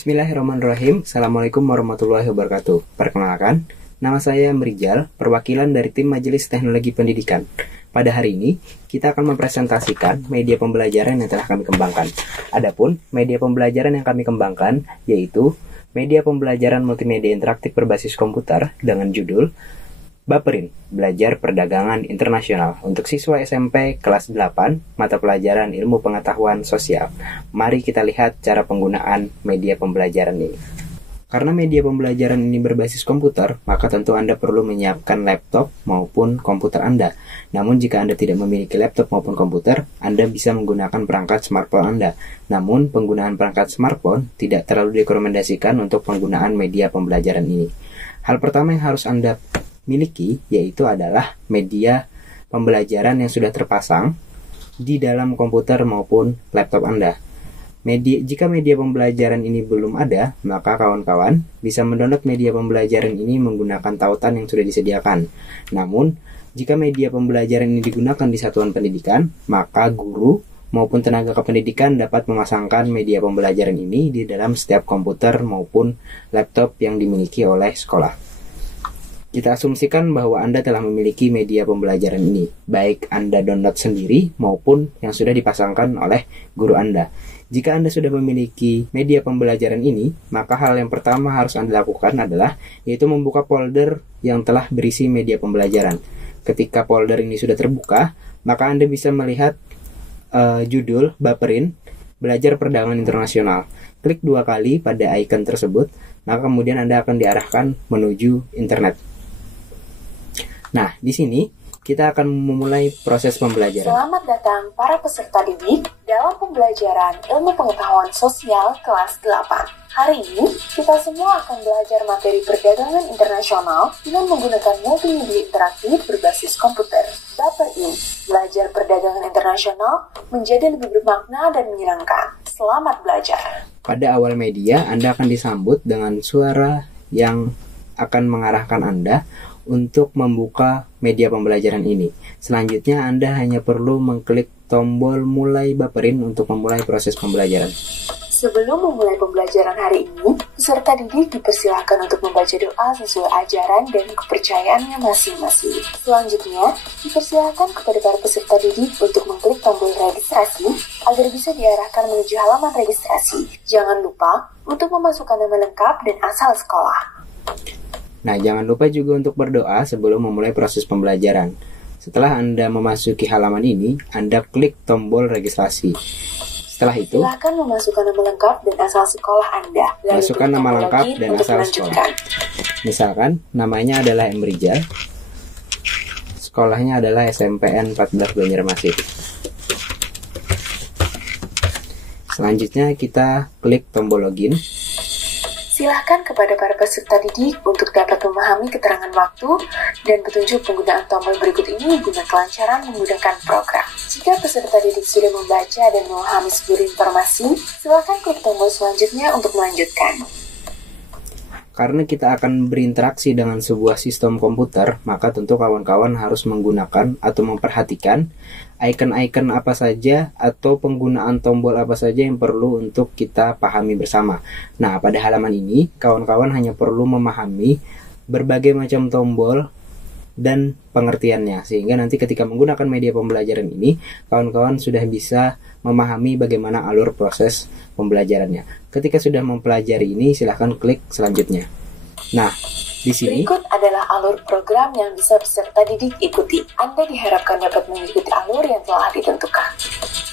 Bismillahirrahmanirrahim. Assalamualaikum warahmatullahi wabarakatuh. Perkenalkan, nama saya Mrijal, perwakilan dari tim Majelis Teknologi Pendidikan. Pada hari ini, kita akan mempresentasikan media pembelajaran yang telah kami kembangkan. Adapun media pembelajaran yang kami kembangkan yaitu media pembelajaran multimedia interaktif berbasis komputer dengan judul Baperin, Belajar Perdagangan Internasional untuk siswa SMP kelas 8, mata pelajaran Ilmu Pengetahuan Sosial. Mari kita lihat cara penggunaan media pembelajaran ini. Karena media pembelajaran ini berbasis komputer, maka tentu Anda perlu menyiapkan laptop maupun komputer Anda. Namun jika Anda tidak memiliki laptop maupun komputer, Anda bisa menggunakan perangkat smartphone Anda. Namun penggunaan perangkat smartphone tidak terlalu direkomendasikan untuk penggunaan media pembelajaran ini. Hal pertama yang harus Anda miliki yaitu adalah media pembelajaran yang sudah terpasang di dalam komputer maupun laptop Anda. Jika media pembelajaran ini belum ada, maka kawan-kawan bisa mendownload media pembelajaran ini menggunakan tautan yang sudah disediakan. Namun, jika media pembelajaran ini digunakan di satuan pendidikan, maka guru maupun tenaga kependidikan dapat memasangkan media pembelajaran ini di dalam setiap komputer maupun laptop yang dimiliki oleh sekolah. Kita asumsikan bahwa Anda telah memiliki media pembelajaran ini, baik Anda download sendiri maupun yang sudah dipasangkan oleh guru Anda. Jika Anda sudah memiliki media pembelajaran ini, maka hal yang pertama harus Anda lakukan adalah yaitu membuka folder yang telah berisi media pembelajaran. Ketika folder ini sudah terbuka, maka Anda bisa melihat judul Baperin, Belajar Perdagangan Internasional. Klik 2 kali pada icon tersebut, maka kemudian Anda akan diarahkan menuju internet. Nah, di sini kita akan memulai proses pembelajaran. Selamat datang para peserta didik dalam pembelajaran Ilmu Pengetahuan Sosial kelas 8. Hari ini, kita semua akan belajar materi perdagangan internasional dengan menggunakan multimedia interaktif berbasis komputer. Baperin, Belajar Perdagangan Internasional menjadi lebih bermakna dan menyenangkan. Selamat belajar. Pada awal media, Anda akan disambut dengan suara yang akan mengarahkan Anda untuk membuka media pembelajaran ini. Selanjutnya Anda hanya perlu mengklik tombol mulai Baperin untuk memulai proses pembelajaran. Sebelum memulai pembelajaran hari ini, peserta didik dipersilakan untuk membaca doa sesuai ajaran dan kepercayaannya masing-masing. Selanjutnya, dipersilakan kepada para peserta didik untuk mengklik tombol registrasi agar bisa diarahkan menuju halaman registrasi. Jangan lupa untuk memasukkan nama lengkap dan asal sekolah. Nah, jangan lupa juga untuk berdoa sebelum memulai proses pembelajaran. Setelah Anda memasuki halaman ini, Anda klik tombol registrasi. Setelah itu, silakan memasukkan nama lengkap dan asal sekolah Anda. Masukkan nama lengkap dan asal sekolah. Misalkan, namanya adalah Mrijal. Sekolahnya adalah SMPN 14 Banjarmasin. Selanjutnya, kita klik tombol login. Silakan kepada para peserta didik untuk dapat memahami keterangan waktu dan petunjuk penggunaan tombol berikut ini guna kelancaran menggunakan program. Jika peserta didik sudah membaca dan memahami seluruh informasi, silakan klik tombol selanjutnya untuk melanjutkan. Karena kita akan berinteraksi dengan sebuah sistem komputer, maka tentu kawan-kawan harus menggunakan atau memperhatikan icon-icon apa saja atau penggunaan tombol apa saja yang perlu untuk kita pahami bersama. Nah, pada halaman ini, kawan-kawan hanya perlu memahami berbagai macam tombol dan pengertiannya, sehingga nanti ketika menggunakan media pembelajaran ini, kawan-kawan sudah bisa memahami bagaimana alur proses pembelajarannya. Ketika sudah mempelajari ini, silahkan klik selanjutnya. Nah, di sini berikut adalah alur program yang bisa peserta didik ikuti. Anda diharapkan dapat mengikuti alur yang telah ditentukan.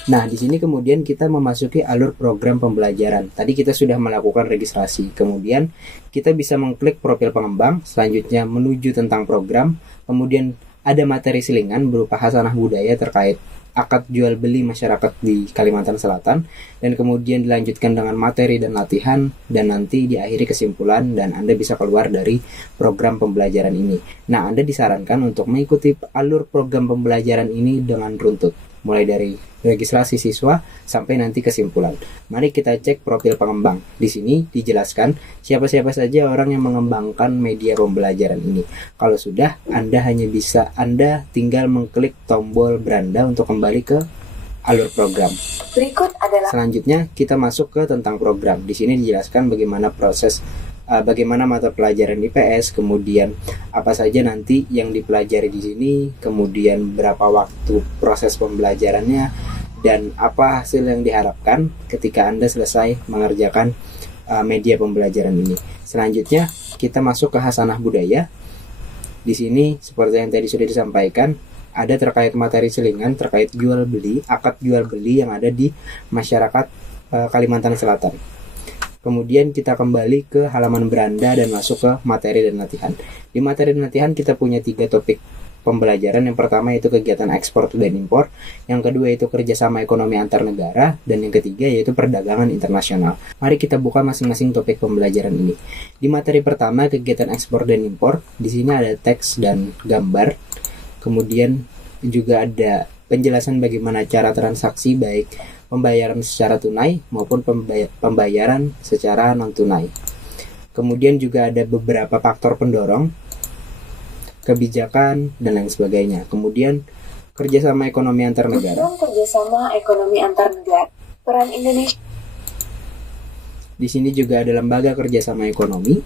Nah, di sini kemudian kita memasuki alur program pembelajaran. Tadi kita sudah melakukan registrasi. Kemudian kita bisa mengklik profil pengembang, selanjutnya menuju tentang program, kemudian ada materi selingan berupa khasanah budaya terkait akad jual beli masyarakat di Kalimantan Selatan, dan kemudian dilanjutkan dengan materi dan latihan, dan nanti diakhiri kesimpulan dan Anda bisa keluar dari program pembelajaran ini. Nah, Anda disarankan untuk mengikuti alur program pembelajaran ini dengan runtut, mulai dari registrasi siswa sampai nanti kesimpulan. Mari kita cek profil pengembang. Di sini dijelaskan siapa-siapa saja orang yang mengembangkan media pembelajaran ini. Kalau sudah, Anda tinggal mengklik tombol beranda untuk kembali ke alur program. Berikut adalah Selanjutnya kita masuk ke tentang program. Di sini dijelaskan bagaimana mata pelajaran IPS, kemudian apa saja nanti yang dipelajari di sini, kemudian berapa waktu proses pembelajarannya, dan apa hasil yang diharapkan ketika Anda selesai mengerjakan media pembelajaran ini. Selanjutnya kita masuk ke hasanah budaya. Di sini seperti yang tadi sudah disampaikan, ada terkait materi selingan terkait jual beli, akad jual beli yang ada di masyarakat Kalimantan Selatan. Kemudian kita kembali ke halaman beranda dan masuk ke materi dan latihan. Di materi dan latihan kita punya 3 topik pembelajaran. Yang pertama yaitu kegiatan ekspor dan impor, yang kedua yaitu kerjasama ekonomi antar negara, dan yang ketiga yaitu perdagangan internasional. Mari kita buka masing-masing topik pembelajaran ini. Di materi pertama kegiatan ekspor dan impor, di sini ada teks dan gambar. Kemudian juga ada penjelasan bagaimana cara transaksi baik pembayaran secara tunai maupun pembayaran secara non tunai. Kemudian juga ada beberapa faktor pendorong, kebijakan, dan lain sebagainya. Kemudian kerjasama ekonomi antar negara. kerjasama ekonomi antar negara. Peran Indonesia. Di sini juga ada lembaga kerjasama ekonomi,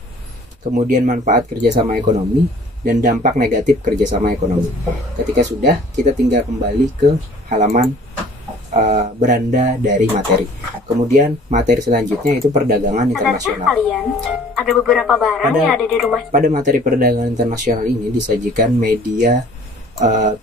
kemudian manfaat kerjasama ekonomi, dan dampak negatif kerjasama ekonomi. Ketika sudah, kita tinggal kembali ke halaman beranda dari materi. Kemudian materi selanjutnya itu perdagangan internasional. Kalian ada beberapa barang yang ada di rumah. Pada materi perdagangan internasional ini disajikan media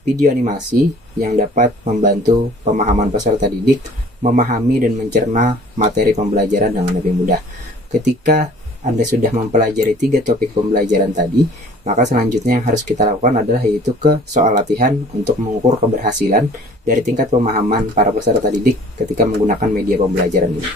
video animasi yang dapat membantu pemahaman peserta didik memahami dan mencerna materi pembelajaran dengan lebih mudah. Ketika Anda sudah mempelajari 3 topik pembelajaran tadi, maka selanjutnya yang harus kita lakukan adalah yaitu ke soal latihan untuk mengukur keberhasilan dari tingkat pemahaman para peserta didik ketika menggunakan media pembelajaran ini.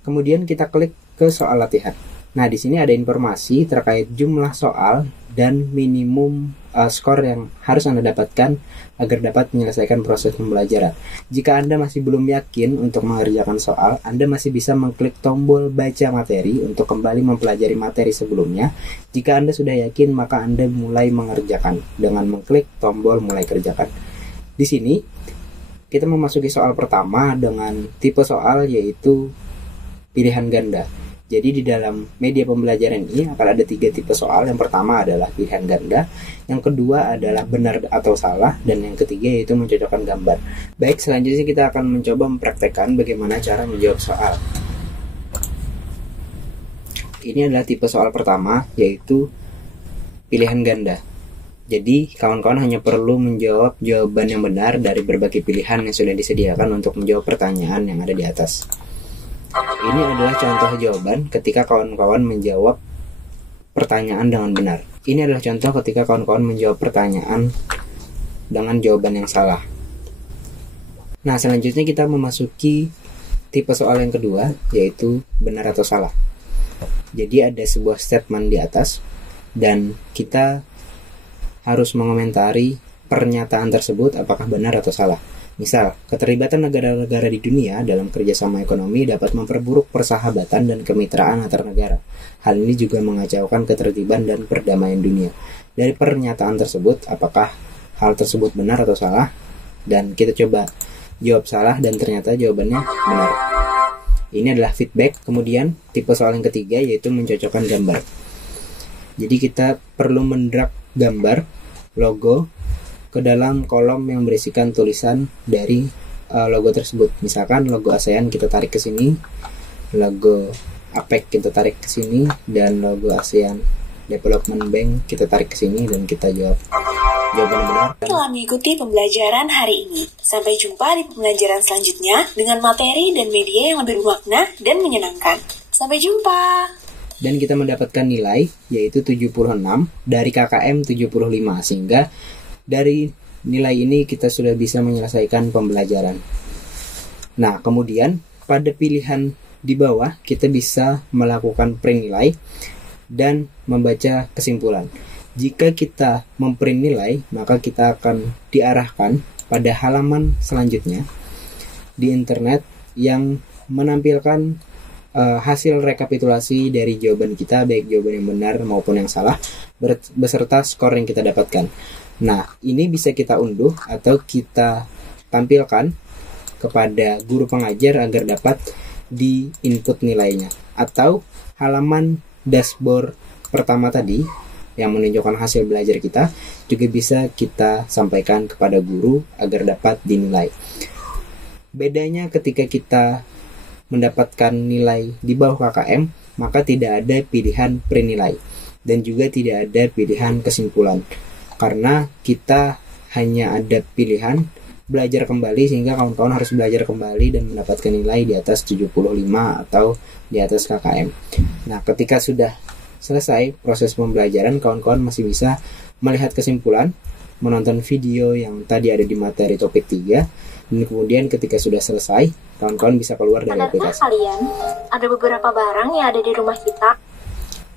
Kemudian kita klik ke soal latihan. Nah, di sini ada informasi terkait jumlah soal dan minimum skor yang harus Anda dapatkan agar dapat menyelesaikan proses pembelajaran. Jika Anda masih belum yakin untuk mengerjakan soal, Anda masih bisa mengklik tombol baca materi untuk kembali mempelajari materi sebelumnya. Jika Anda sudah yakin, maka Anda mulai mengerjakan dengan mengklik tombol mulai kerjakan. Di sini kita memasuki soal pertama dengan tipe soal yaitu pilihan ganda. Jadi di dalam media pembelajaran ini akan ada 3 tipe soal. Yang pertama adalah pilihan ganda, yang kedua adalah benar atau salah, dan yang ketiga yaitu mencocokkan gambar. Baik, selanjutnya kita akan mencoba mempraktekkan bagaimana cara menjawab soal. Ini adalah tipe soal pertama, yaitu pilihan ganda. Jadi kawan-kawan hanya perlu menjawab jawaban yang benar dari berbagai pilihan yang sudah disediakan untuk menjawab pertanyaan yang ada di atas. Ini adalah contoh jawaban ketika kawan-kawan menjawab pertanyaan dengan benar. Ini adalah contoh ketika kawan-kawan menjawab pertanyaan dengan jawaban yang salah. Nah, selanjutnya kita memasuki tipe soal yang kedua, yaitu benar atau salah. Jadi ada sebuah statement di atas dan kita harus mengomentari pernyataan tersebut apakah benar atau salah. Misal, keterlibatan negara-negara di dunia dalam kerjasama ekonomi dapat memperburuk persahabatan dan kemitraan antar negara. Hal ini juga mengacaukan ketertiban dan perdamaian dunia. Dari pernyataan tersebut, apakah hal tersebut benar atau salah? Dan kita coba jawab salah dan ternyata jawabannya benar. Ini adalah feedback. Kemudian, tipe soal yang ketiga yaitu mencocokkan gambar. Jadi kita perlu mendrag gambar, logo, ke dalam kolom yang berisikan tulisan dari logo tersebut. Misalkan logo ASEAN kita tarik ke sini, logo APEC kita tarik ke sini, dan logo ASEAN Development Bank kita tarik ke sini, dan kita jawab jawaban yang benar. Telah mengikuti pembelajaran hari ini. Sampai jumpa di pembelajaran selanjutnya dengan materi dan media yang lebih bermakna dan menyenangkan. Sampai jumpa. Dan kita mendapatkan nilai yaitu 76 dari KKM 75, sehingga dari nilai ini kita sudah bisa menyelesaikan pembelajaran. Nah, kemudian pada pilihan di bawah kita bisa melakukan print nilai dan membaca kesimpulan. Jika kita memprint nilai, maka kita akan diarahkan pada halaman selanjutnya di internet yang menampilkan hasil rekapitulasi dari jawaban kita, baik jawaban yang benar maupun yang salah, beserta skor yang kita dapatkan. Nah, ini bisa kita unduh atau kita tampilkan kepada guru pengajar agar dapat di-input nilainya. Atau halaman dashboard pertama tadi yang menunjukkan hasil belajar kita juga bisa kita sampaikan kepada guru agar dapat dinilai. Bedanya ketika kita mendapatkan nilai di bawah KKM, maka tidak ada pilihan prenilai dan juga tidak ada pilihan kesimpulan, karena kita hanya ada pilihan belajar kembali, sehingga kawan-kawan harus belajar kembali dan mendapatkan nilai di atas 75 atau di atas KKM. Nah, ketika sudah selesai proses pembelajaran, kawan-kawan masih bisa melihat kesimpulan, menonton video yang tadi ada di materi topik 3, dan kemudian ketika sudah selesai, kawan-kawan bisa keluar dari aplikasi. Kalian ada beberapa barang yang ada di rumah kita?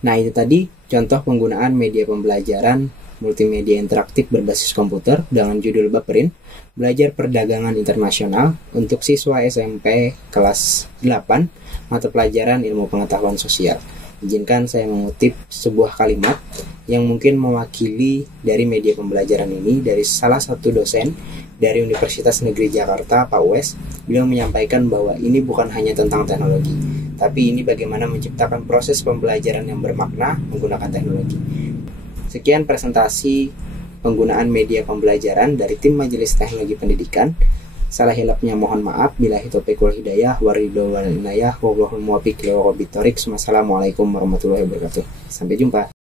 Nah, itu tadi contoh penggunaan media pembelajaran multimedia interaktif berbasis komputer dengan judul Baperin, belajar perdagangan internasional untuk siswa SMP kelas 8, mata pelajaran ilmu pengetahuan sosial. Izinkan saya mengutip sebuah kalimat yang mungkin mewakili dari media pembelajaran ini dari salah satu dosen dari Universitas Negeri Jakarta, Pak Wes. Beliau menyampaikan bahwa ini bukan hanya tentang teknologi, tapi ini bagaimana menciptakan proses pembelajaran yang bermakna menggunakan teknologi. Sekian presentasi penggunaan media pembelajaran dari tim Majelis Teknologi Pendidikan. Salah hilapnya mohon maaf. Billahi taufiq wal hidayah, waridho wal inayah, wallahul muwaffiq ila aqwamit thoriq. Wassalamualaikum warahmatullahi wabarakatuh. Sampai jumpa.